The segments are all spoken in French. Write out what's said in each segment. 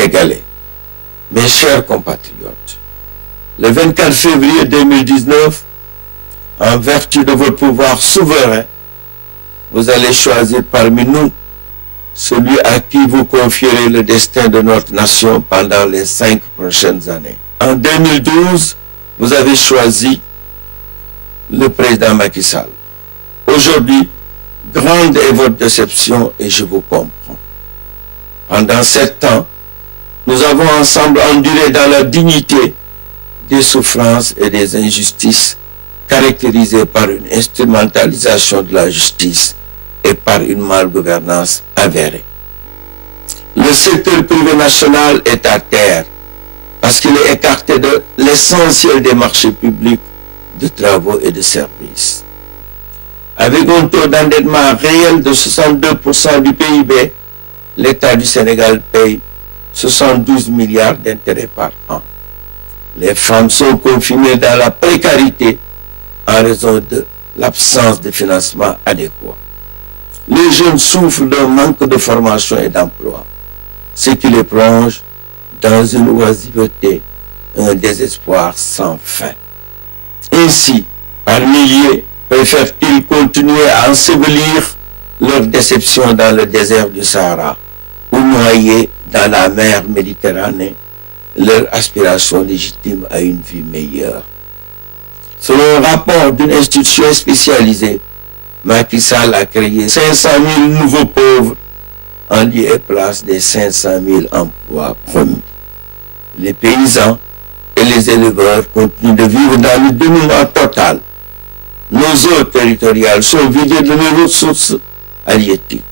Sénégalais, mes chers compatriotes, le 24 février 2019, en vertu de votre pouvoir souverain, vous allez choisir parmi nous celui à qui vous confierez le destin de notre nation pendant les 5 prochaines années. En 2012, vous avez choisi le président Macky Sall. Aujourd'hui, grande est votre déception et je vous comprends. Pendant 7 ans, nous avons ensemble enduré dans la dignité des souffrances et des injustices caractérisées par une instrumentalisation de la justice et par une malgouvernance avérée. Le secteur privé national est à terre parce qu'il est écarté de l'essentiel des marchés publics de travaux et de services. Avec un taux d'endettement réel de 62% du PIB, l'État du Sénégal paye 72 milliards d'intérêts par an. Les femmes sont confinées dans la précarité en raison de l'absence de financement adéquat. Les jeunes souffrent d'un manque de formation et d'emploi, ce qui les plonge dans une oisiveté, un désespoir sans fin. Ainsi, par milliers, préfèrent-ils continuer à ensevelir leur déception dans le désert du Sahara ou noyer dans la mer Méditerranée leur aspiration légitime à une vie meilleure. Selon un rapport d'une institution spécialisée, Macky Sall a créé 500 000 nouveaux pauvres en lieu et place des 500 000 emplois promis. Les paysans et les éleveurs continuent de vivre dans le dénuement total. Nos eaux territoriales sont vidées de nos ressources halieutiques.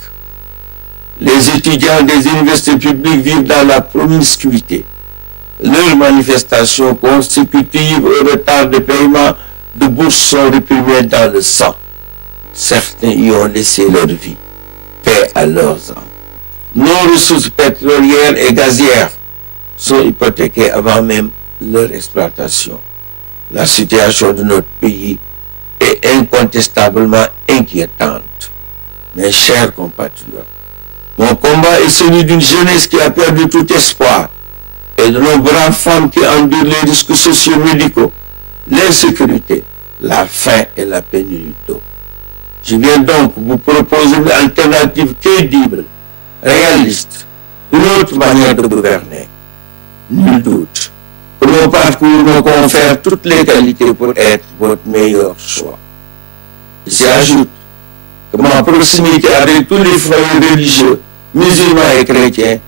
Les étudiants des universités publiques vivent dans la promiscuité. Leurs manifestations consécutives au retard de paiement de bourses sont réprimées dans le sang. Certains y ont laissé leur vie. Paix à leurs âmes. Nos ressources pétrolières et gazières sont hypothéquées avant même leur exploitation. La situation de notre pays est incontestablement inquiétante. Mes chers compatriotes, mon combat est celui d'une jeunesse qui a perdu tout espoir et de nos braves femmes qui endurent les risques sociaux médicaux, l'insécurité, la faim et la pénurie d'eau. Je viens donc vous proposer une alternative crédible, réaliste, une autre manière de gouverner. Nul doute que mon parcours me confère toutes les qualités pour être votre meilleur choix. J'y ajoute que ma proximité avec tous les foyers religieux, musulmans et chrétiens,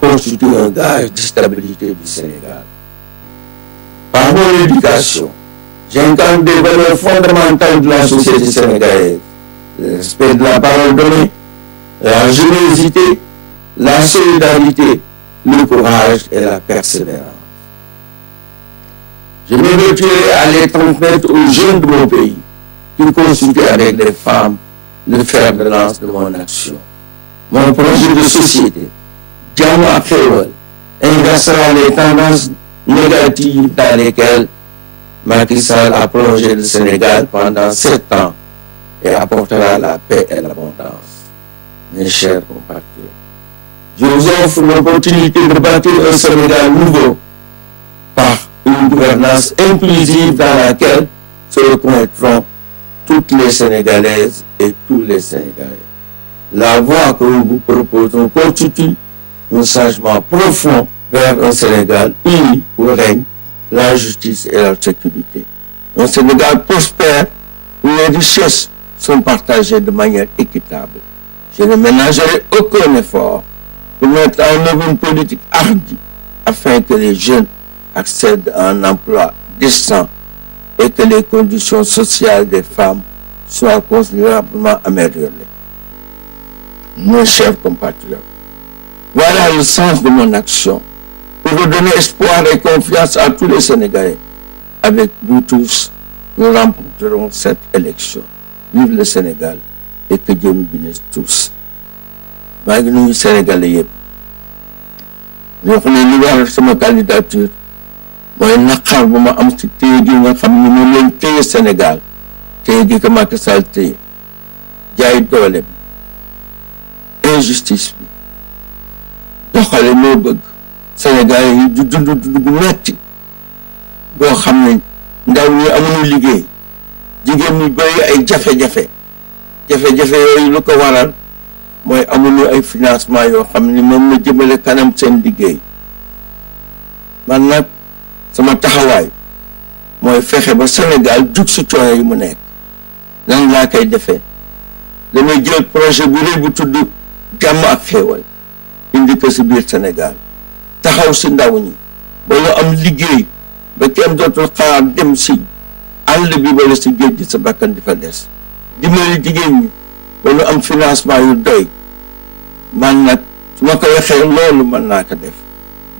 constitue un gage de stabilité du Sénégal. Par mon éducation, j'incarne des valeurs fondamentales de la société sénégalaise, le respect de la parole donnée, la générosité, la solidarité, le courage et la persévérance. Je me retirerai à les transmettre aux jeunes de mon pays, qui constituent avec les femmes le fer de lance de mon action. Mon projet de société, Diamant Féwal, inversera les tendances négatives dans lesquelles Macky Sall a plongé le Sénégal pendant 7 ans et apportera la paix et l'abondance. Mes chers compatriotes, je vous offre l'opportunité de bâtir un Sénégal nouveau par une gouvernance inclusive dans laquelle se reconnaîtront toutes les Sénégalaises et tous les Sénégalais. La voie que nous vous proposons constitue un changement profond vers un Sénégal uni où règne la justice et la sécurité. Un Sénégal prospère où les richesses sont partagées de manière équitable. Je ne ménagerai aucun effort pour mettre en œuvre une politique hardie afin que les jeunes accèdent à un emploi décent et que les conditions sociales des femmes soient considérablement améliorées. Mes chers compatriotes, voilà le sens de mon action pour redonner espoir et confiance à tous les Sénégalais. Avec vous tous, nous remporterons cette élection. Vive le Sénégal et que Dieu nous bénisse tous. maa ngi nuyu Sénégalais yëpp ñoo xam ne li waral sama candidature mooy naqar bu ma am ci téye gi nga xam ne moom leen téye Sénégal téye gi ko Macky Sall téye jaay doole bi injustice bi doxale moo bëgg Sénégal yi du dund gu metti boo xam ne ndaw ñi amuñu liggéey, jigéen ñi bëri ay jafe-jafe yooyu lu ko waral mooy amuñu ay financement yoo xam ni moom la jëmale kanam seen liggéey. man nag sama taxawaay mooy fexe ba Sénégal jug si coono yi mu nekk. nan laa koy defee damay jël projet bu rëy bu tudd jàmm ak xéewal indi ko si biir Sénégal, taxaw si ndaw ñi ba ñu am liggéey ba kenn dootul xaar dem si àll bi wala si géej gi sa bakkan di fa des, dimbali jigéen ñi ba ñu am financement yu doy. man nag su ma ko waxee loolu mën naa ko def.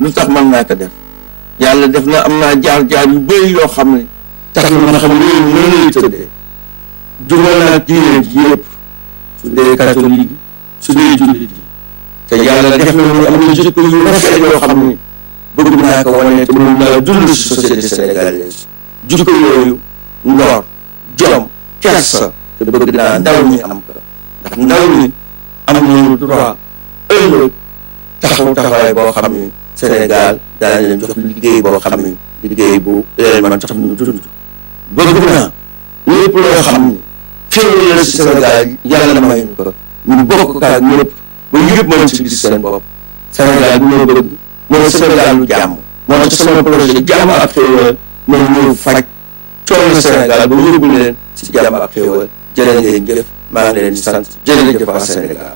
lu tax mën naa ko def? yàlla def na am naa jaar-jaar yu bëri yoo xam ne tax na ma xam loolu noonu lay tëddee. jubal naa diine ji yëpp, su dee catholique yi su dee jullit yi, te yàlla def na mu am na jikko yu rafet yoo xam ne bëgg naa ko wane te moom laa dund si société sénégalaise. jikko yooyu ngor, jom, kersa, te bëgg naa ndaw ñi am ko, ndax ndaw ñi am nañu droit ëllëg taxawaay boo xam ne Sénégal daañu leen jox liggéey boo xam ne liggéey bu leen man tax ñu dund. bëgg naa lépp loo xam ne xéwal la si Sénégal yàlla may ñu ko ñu bokk ak ñëpp ba ñëpp mën si gis seen bopp. Sénégal bi ma bëgg mooy Sénégal lu jàmm. moo tax sama projet jàmm ak xéwal mooy ñëw faj coono Sénégal ba yóbbu leen si jàmm ak xéwal. jërë ngeen jëf, maa ngi leen di sant, jërëjëf waa Sénégal.